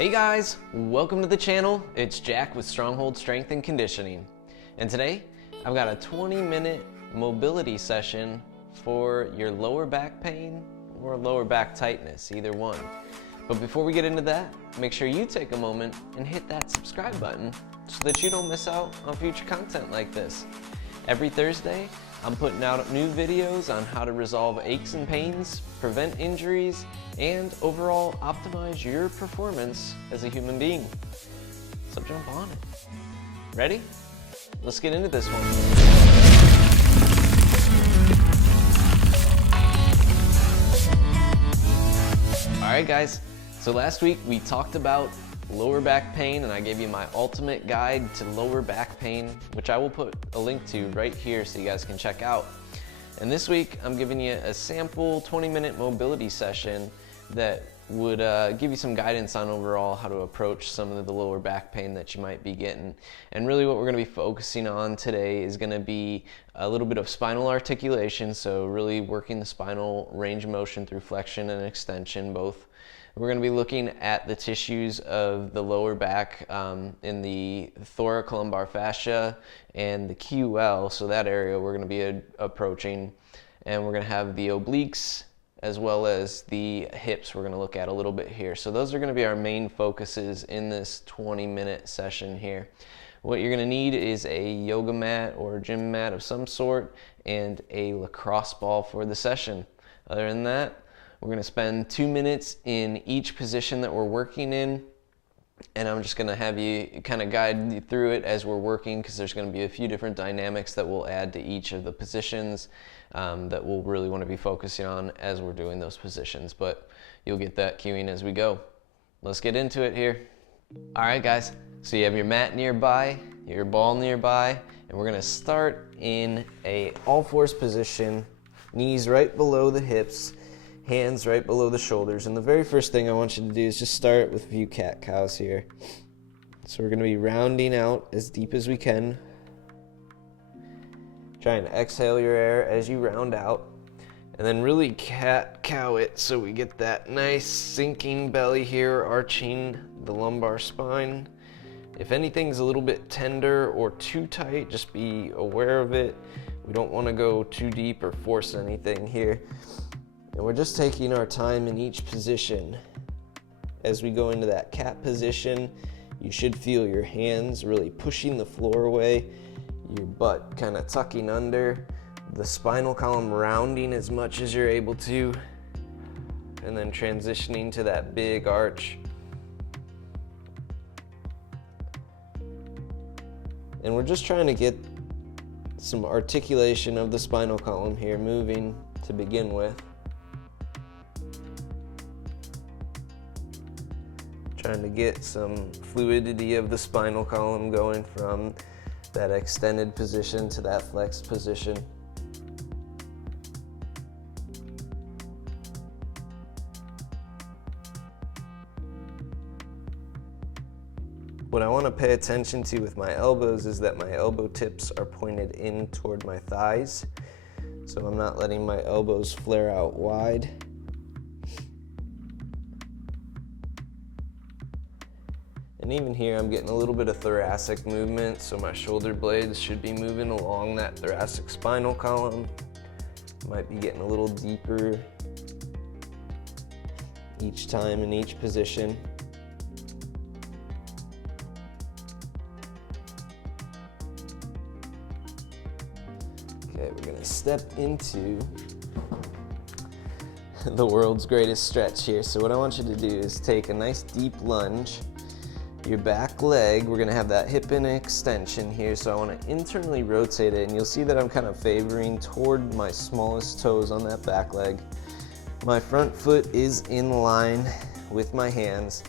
Hey guys, welcome to the channel. It's Jack with Stronghold Strength and Conditioning. And today, I've got a 20-minute mobility session for your lower back pain or lower back tightness, either one. But before we get into that, make sure you take a moment and hit that subscribe button so that you don't miss out on future content like this. Every Thursday, I'm putting out new videos on how to resolve aches and pains, prevent injuries, and overall optimize your performance as a human being. So jump on it. Ready? Let's get into this one. All right, guys. So last week we talked about lower back pain, and I gave you my ultimate guide to lower back pain, which I will put a link to right here so you guys can check out. And this week I'm giving you a sample 20-minute mobility session that would give you some guidance on overall how to approach some of the lower back pain that you might be getting. And really what we're going to be focusing on today is going to be a little bit of spinal articulation, so really working the spinal range of motion through flexion and extension both. We're going to be looking at the tissues of the lower back in the thoracolumbar fascia and the QL, so that area we're going to be approaching. And we're going to have the obliques as well as the hips we're going to look at a little bit here. So those are going to be our main focuses in this 20-minute session here. What you're going to need is a yoga mat or a gym mat of some sort and a lacrosse ball for the session. Other than that, we're going to spend 2 minutes in each position that we're working in, and I'm just going to have you kind of guide you through it as we're working, because there's going to be a few different dynamics that we'll add to each of the positions that we'll really want to be focusing on as we're doing those positions, but you'll get that cueing as we go. Let's get into it here. All right, guys, so you have your mat nearby, your ball nearby, and we're going to start in a all-fours position, knees right below the hips, hands right below the shoulders. And the very first thing I want you to do is just start with a few cat-cows here. So we're going to be rounding out as deep as we can. Try and exhale your air as you round out. And then really cat-cow it so we get that nice sinking belly here, arching the lumbar spine. If anything's a little bit tender or too tight, just be aware of it. We don't want to go too deep or force anything here. And we're just taking our time in each position. As we go into that cat position, you should feel your hands really pushing the floor away, your butt kind of tucking under, the spinal column rounding as much as you're able to, and then transitioning to that big arch. And we're just trying to get some articulation of the spinal column here moving to begin with. Trying to get some fluidity of the spinal column going from that extended position to that flexed position. What I want to pay attention to with my elbows is that my elbow tips are pointed in toward my thighs, so I'm not letting my elbows flare out wide. And even here, I'm getting a little bit of thoracic movement, so my shoulder blades should be moving along that thoracic spinal column. Might be getting a little deeper each time in each position. Okay, we're gonna step into the world's greatest stretch here. So what I want you to do is take a nice deep lunge. Your back leg, we're gonna have that hip in extension here, so I wanna internally rotate it, and you'll see that I'm kind of favoring toward my smallest toes on that back leg. My front foot is in line with my hands,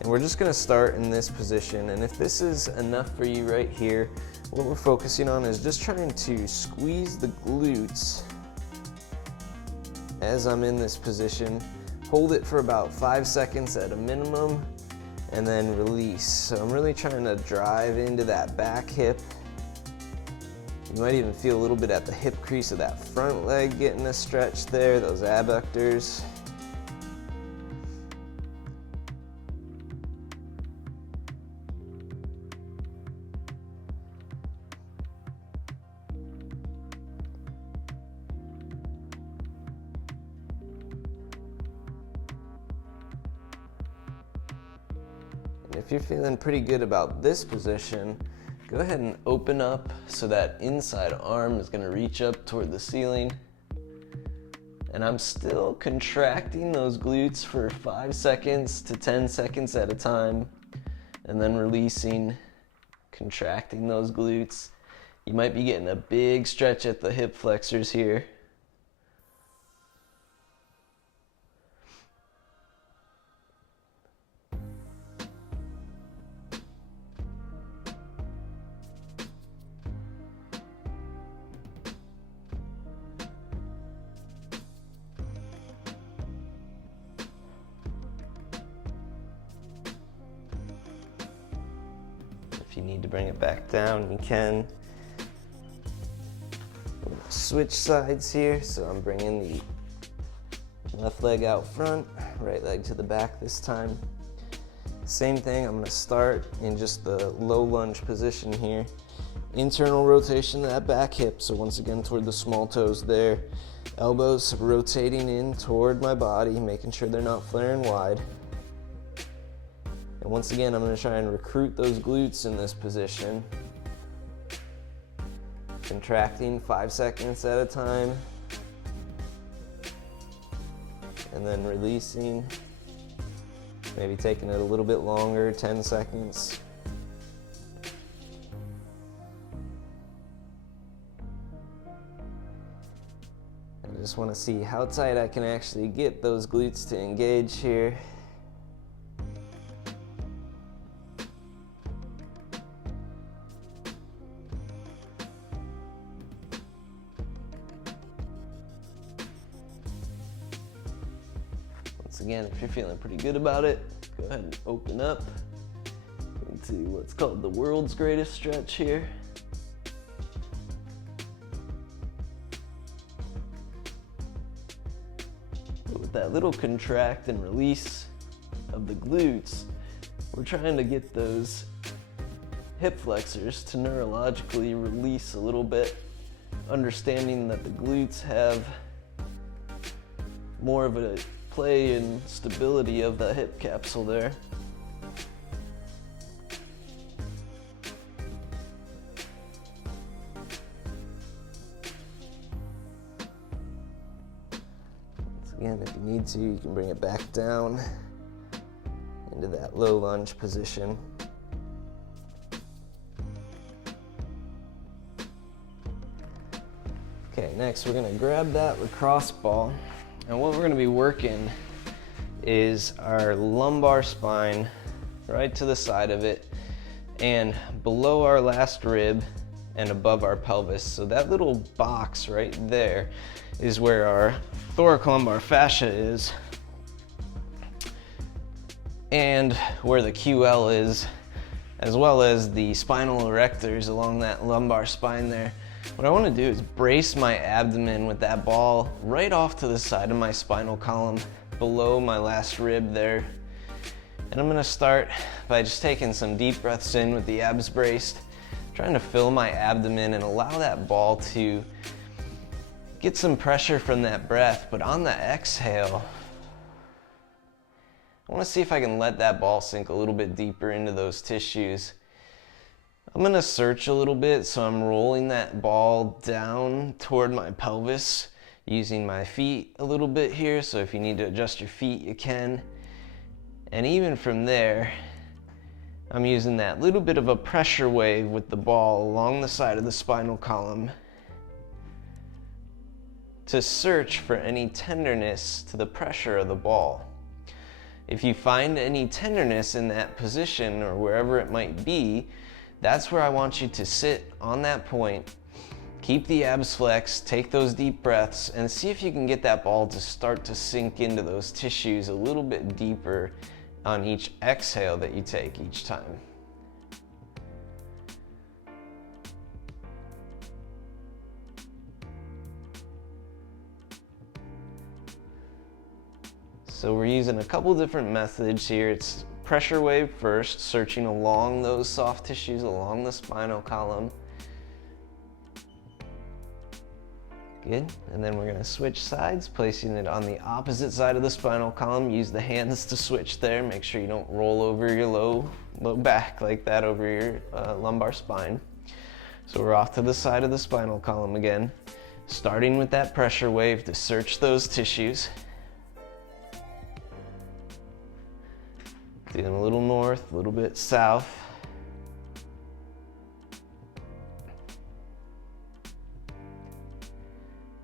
and we're just gonna start in this position. And if this is enough for you right here, what we're focusing on is just trying to squeeze the glutes as I'm in this position. Hold it for about 5 seconds at a minimum, and then release. So I'm really trying to drive into that back hip. You might even feel a little bit at the hip crease of that front leg getting a stretch there, those abductors. If you're feeling pretty good about this position, go ahead and open up so that inside arm is gonna reach up toward the ceiling. And I'm still contracting those glutes for 5 seconds to 10 seconds at a time, and then releasing, contracting those glutes. You might be getting a big stretch at the hip flexors here. If you need to bring it back down, you can. I'm gonna switch sides here, so I'm bringing the left leg out front, right leg to the back this time. Same thing, I'm gonna start in just the low lunge position here. Internal rotation of that back hip, so once again toward the small toes there. Elbows rotating in toward my body, making sure they're not flaring wide. And once again, I'm going to try and recruit those glutes in this position. Contracting 5 seconds at a time. And then releasing. Maybe taking it a little bit longer, 10 seconds. I just want to see how tight I can actually get those glutes to engage here. Once again, if you're feeling pretty good about it, go ahead and open up into what's called the world's greatest stretch here. But with that little contract and release of the glutes, we're trying to get those hip flexors to neurologically release a little bit, understanding that the glutes have more of a play and stability of the hip capsule there. Once again, if you need to, you can bring it back down into that low lunge position. Okay, next we're gonna grab that lacrosse ball. And what we're going to be working is our lumbar spine right to the side of it and below our last rib and above our pelvis. So that little box right there is where our thoracolumbar fascia is and where the QL is, as well as the spinal erectors along that lumbar spine there. What I want to do is brace my abdomen with that ball right off to the side of my spinal column below my last rib there. And I'm going to start by just taking some deep breaths in with the abs braced, trying to fill my abdomen and allow that ball to get some pressure from that breath. But on the exhale, I want to see if I can let that ball sink a little bit deeper into those tissues. I'm going to search a little bit, so I'm rolling that ball down toward my pelvis, using my feet a little bit here, so if you need to adjust your feet, you can. And even from there, I'm using that little bit of a pressure wave with the ball along the side of the spinal column to search for any tenderness to the pressure of the ball. If you find any tenderness in that position or wherever it might be, that's where I want you to sit on that point, keep the abs flexed, take those deep breaths, and see if you can get that ball to start to sink into those tissues a little bit deeper on each exhale that you take each time. So we're using a couple different methods here. It's pressure wave first, searching along those soft tissues along the spinal column. Good, and then we're gonna switch sides, placing it on the opposite side of the spinal column. Use the hands to switch there. Make sure you don't roll over your low back like that over your lumbar spine. So we're off to the side of the spinal column again, starting with that pressure wave to search those tissues. Doing a little north, a little bit south.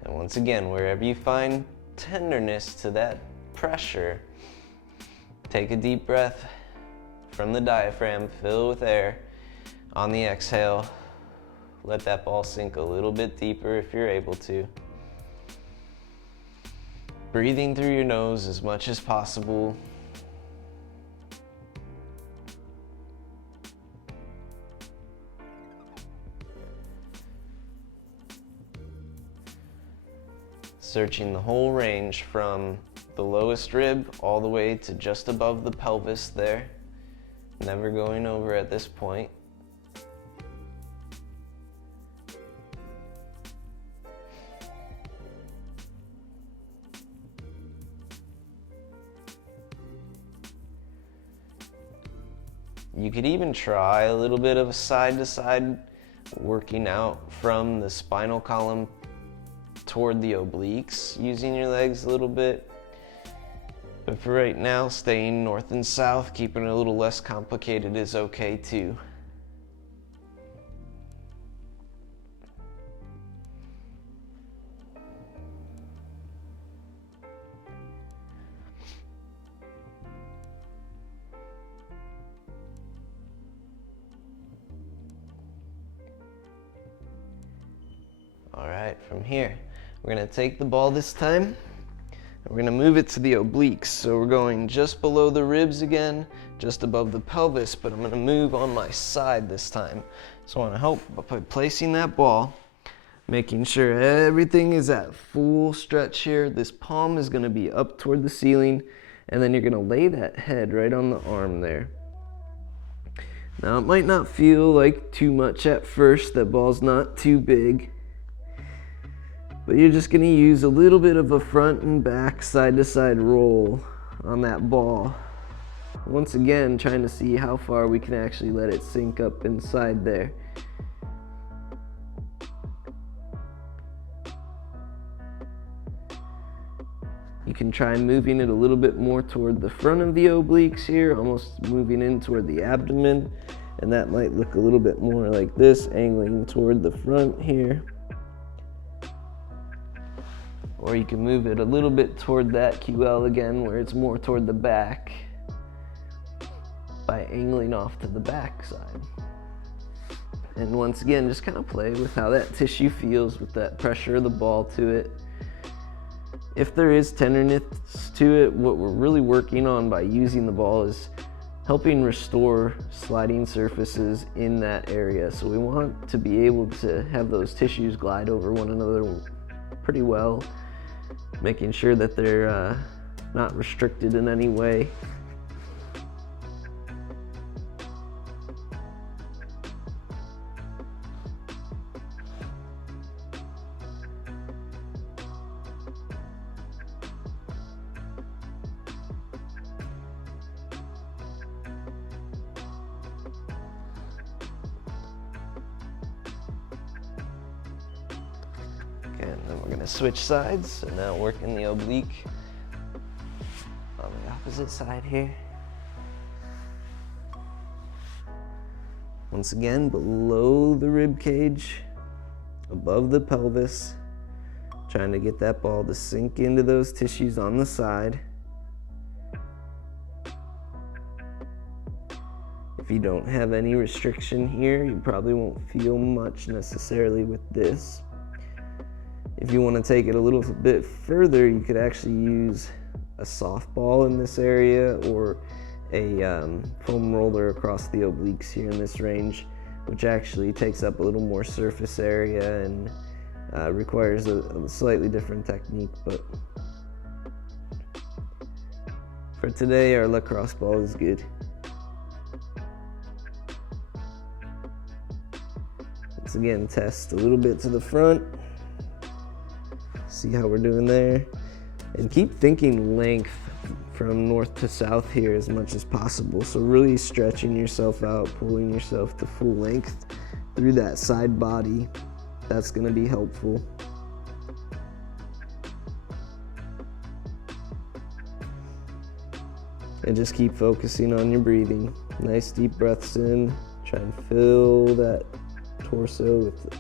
And once again, wherever you find tenderness to that pressure, take a deep breath from the diaphragm, fill with air. On the exhale, let that ball sink a little bit deeper if you're able to. Breathing through your nose as much as possible. Searching the whole range from the lowest rib all the way to just above the pelvis there. Never going over at this point. You could even try a little bit of a side-to-side working out from the spinal column toward the obliques, using your legs a little bit. But for right now, staying north and south, keeping it a little less complicated is okay too. All right, from here, we're gonna take the ball this time, and we're gonna move it to the obliques. So we're going just below the ribs again, just above the pelvis, but I'm gonna move on my side this time. So I wanna help by placing that ball, making sure everything is at full stretch here. This palm is gonna be up toward the ceiling, and then you're gonna lay that head right on the arm there. Now it might not feel like too much at first, that ball's not too big, but you're just gonna use a little bit of a front and back, side to side roll on that ball. Once again, trying to see how far we can actually let it sink up inside there. You can try moving it a little bit more toward the front of the obliques here, almost moving in toward the abdomen, and that might look a little bit more like this, angling toward the front here. Or you can move it a little bit toward that QL again, where it's more toward the back, by angling off to the back side. And once again, just kind of play with how that tissue feels with that pressure of the ball to it. If there is tenderness to it, what we're really working on by using the ball is helping restore sliding surfaces in that area. So we want to be able to have those tissues glide over one another pretty well, making sure that they're not restricted in any way. And then we're gonna switch sides. So now working the oblique on the opposite side here. Once again, below the rib cage, above the pelvis, trying to get that ball to sink into those tissues on the side. If you don't have any restriction here, you probably won't feel much necessarily with this. If you want to take it a little bit further, you could actually use a softball in this area, or a foam roller across the obliques here in this range, which actually takes up a little more surface area and requires a slightly different technique. But for today, our lacrosse ball is good. Once again, test a little bit to the front. See how we're doing there? And keep thinking length from north to south here as much as possible. So really stretching yourself out, pulling yourself to full length through that side body. That's gonna be helpful. And just keep focusing on your breathing. Nice deep breaths in. Try and fill that torso with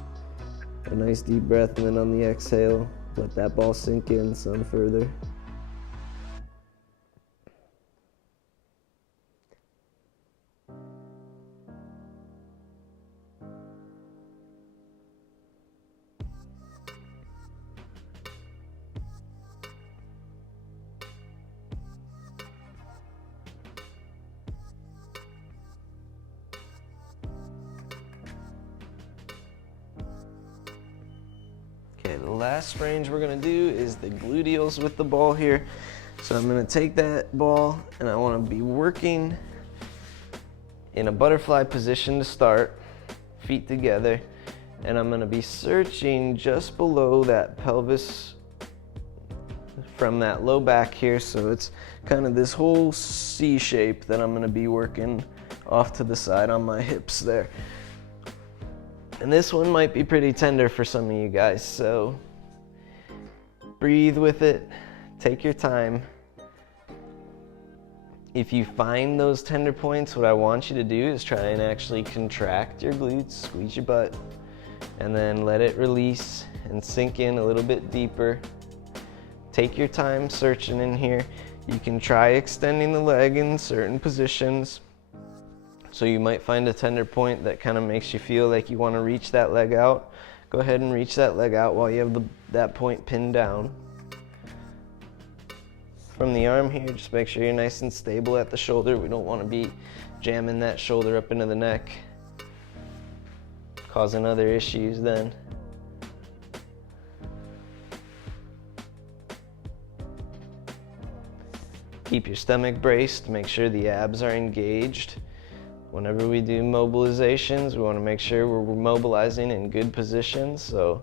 a nice deep breath, and then on the exhale, let that ball sink in some further. Okay, the last range we're gonna do is the gluteals with the ball here. So I'm gonna take that ball and I wanna be working in a butterfly position to start, feet together, and I'm gonna be searching just below that pelvis from that low back here. So it's kind of this whole C shape that I'm gonna be working off to the side on my hips there. And this one might be pretty tender for some of you guys, so breathe with it, take your time. If you find those tender points, what I want you to do is try and actually contract your glutes, squeeze your butt, and then let it release and sink in a little bit deeper. Take your time searching in here. You can try extending the leg in certain positions. So you might find a tender point that kind of makes you feel like you want to reach that leg out. Go ahead and reach that leg out while you have that point pinned down. From the arm here, just make sure you're nice and stable at the shoulder. We don't want to be jamming that shoulder up into the neck, causing other issues then. Keep your stomach braced, make sure the abs are engaged. Whenever we do mobilizations, we want to make sure we're mobilizing in good positions, so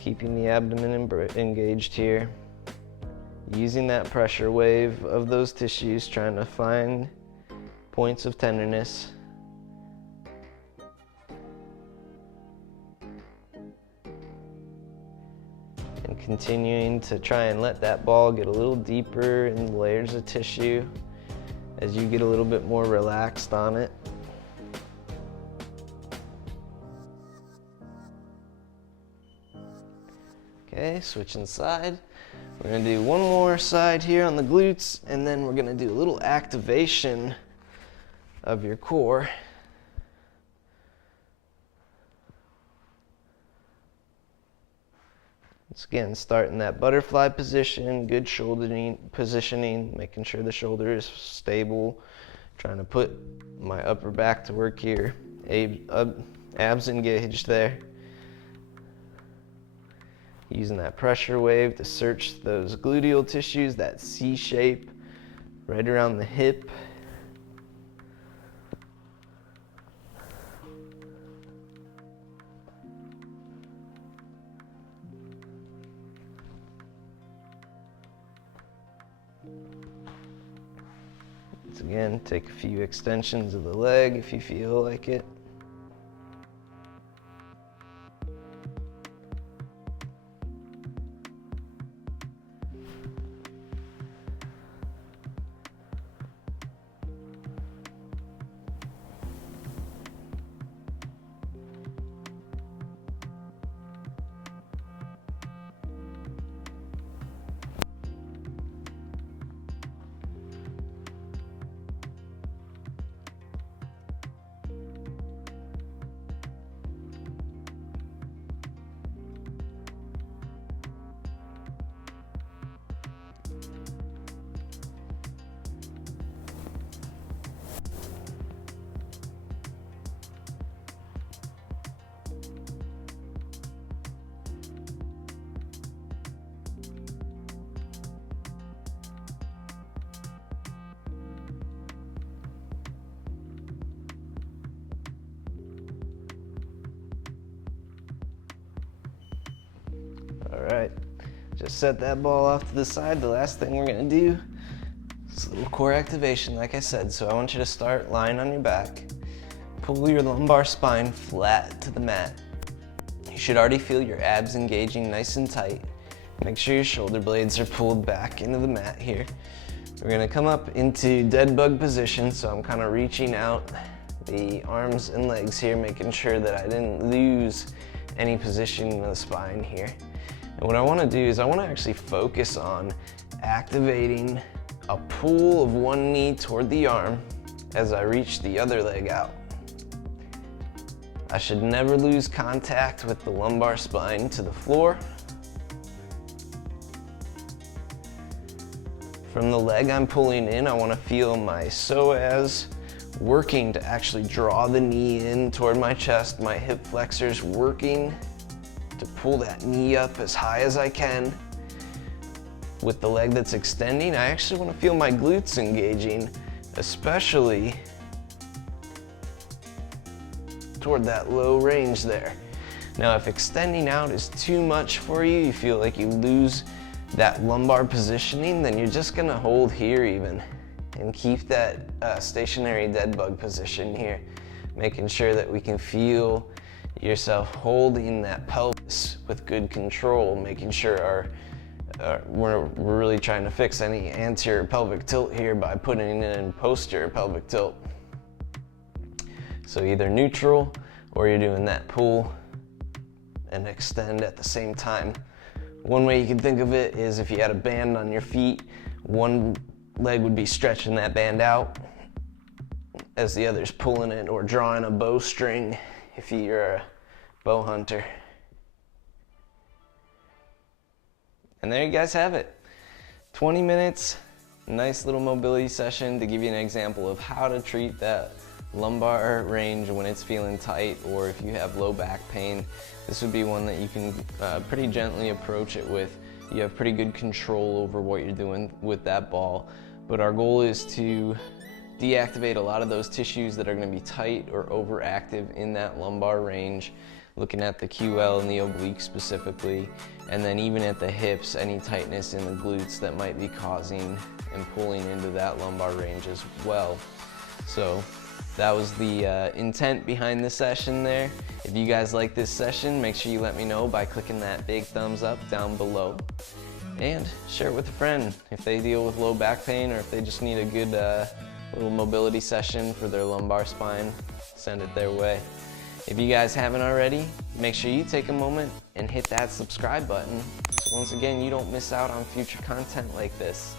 keeping the abdomen engaged here. Using that pressure wave of those tissues, trying to find points of tenderness. And continuing to try and let that ball get a little deeper in the layers of tissue as you get a little bit more relaxed on it. Okay, switching side. We're gonna do one more side here on the glutes, and then we're gonna do a little activation of your core. Once again, start in that butterfly position, good shoulder positioning, making sure the shoulder is stable. Trying to put my upper back to work here. Abs engaged there. Using that pressure wave to search those gluteal tissues, that C shape right around the hip. Once again, take a few extensions of the leg if you feel like it. Just set that ball off to the side. The last thing we're gonna do is a little core activation, like I said. So I want you to start lying on your back. Pull your lumbar spine flat to the mat. You should already feel your abs engaging nice and tight. Make sure your shoulder blades are pulled back into the mat here. We're gonna come up into dead bug position, so I'm kind of reaching out the arms and legs here, making sure that I didn't lose any position in the spine here. And what I wanna do is I wanna actually focus on activating a pull of one knee toward the arm as I reach the other leg out. I should never lose contact with the lumbar spine to the floor. From the leg I'm pulling in, I want to feel my psoas working to actually draw the knee in toward my chest, my hip flexors working to pull that knee up as high as I can. With the leg that's extending, I actually want to feel my glutes engaging, especially toward that low range there. Now, if extending out is too much for you, you feel like you lose that lumbar positioning, then you're just gonna hold here even and keep that stationary dead bug position here, making sure that we can feel yourself holding that pelvis with good control, making sure we're really trying to fix any anterior pelvic tilt here by putting in posterior pelvic tilt. So either neutral or you're doing that pull and extend at the same time. One way you can think of it is if you had a band on your feet, one leg would be stretching that band out as the other's pulling it, or drawing a bowstring if you're a bow hunter. And there you guys have it. 20 minutes, nice little mobility session to give you an example of how to treat that lumbar range when it's feeling tight, or if you have low back pain. This would be one that you can pretty gently approach it with. You have pretty good control over what you're doing with that ball. But our goal is to deactivate a lot of those tissues that are going to be tight or overactive in that lumbar range, looking at the QL and the oblique specifically, and then even at the hips, any tightness in the glutes that might be causing and pulling into that lumbar range as well. So that was the intent behind the session there. If you guys like this session, make sure you let me know by clicking that big thumbs up down below. And share it with a friend if they deal with low back pain, or if they just need a good little mobility session for their lumbar spine, send it their way. If you guys haven't already, make sure you take a moment and hit that subscribe button so once again you don't miss out on future content like this.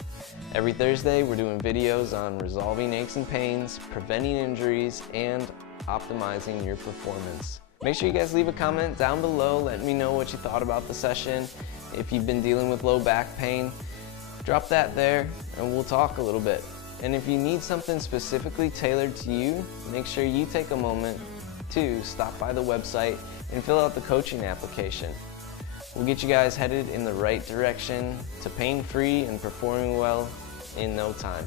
Every Thursday we're doing videos on resolving aches and pains, preventing injuries, and optimizing your performance. Make sure you guys leave a comment down below, let me know what you thought about the session. If you've been dealing with low back pain, drop that there and we'll talk a little bit. And if you need something specifically tailored to you, make sure you take a moment to stop by the website and fill out the coaching application. We'll get you guys headed in the right direction to pain-free and performing well in no time.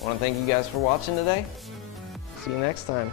I want to thank you guys for watching today. See you next time.